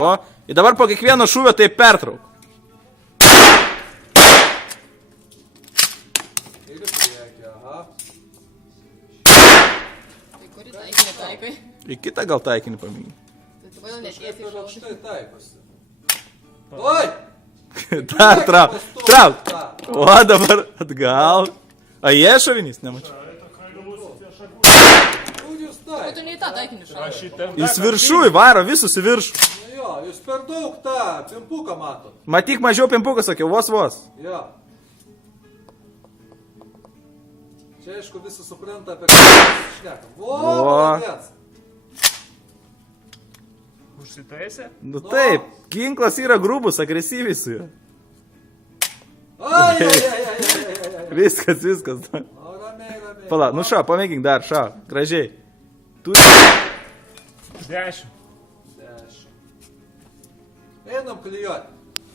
O, ir dabar po kiekvieno šūvio tai pertrauk. Ir į priekį, aha. Tai kurį taikinį taikai? Į kitą gal taikinį pamėginti. Tai tu kodėl netiesiai Per šaukštai? aukštai taikosi. Oi! Dar trauk. O, dabar atgal. A, jie šovinys, nemačiau. Kur jūs O tu taikote? ne į tą taikinį šaukštai. Jis viršui varo, visus į viršų. Jo, jūs per daug tą pimpuką matot. Matyk mažiau pimpuką, sakiau, vos. Jo. Čia aišku visi supranta apie ką mes šnekam. Molodec. Užsitaisė? Nu taip, ginklas yra grubus, agresyvis yra. Ai. Viskas. O, ramiai. Pala, nu šau, pamėgink dar, šau, gražiai. Tu... 10. 10. Einam klijuoti.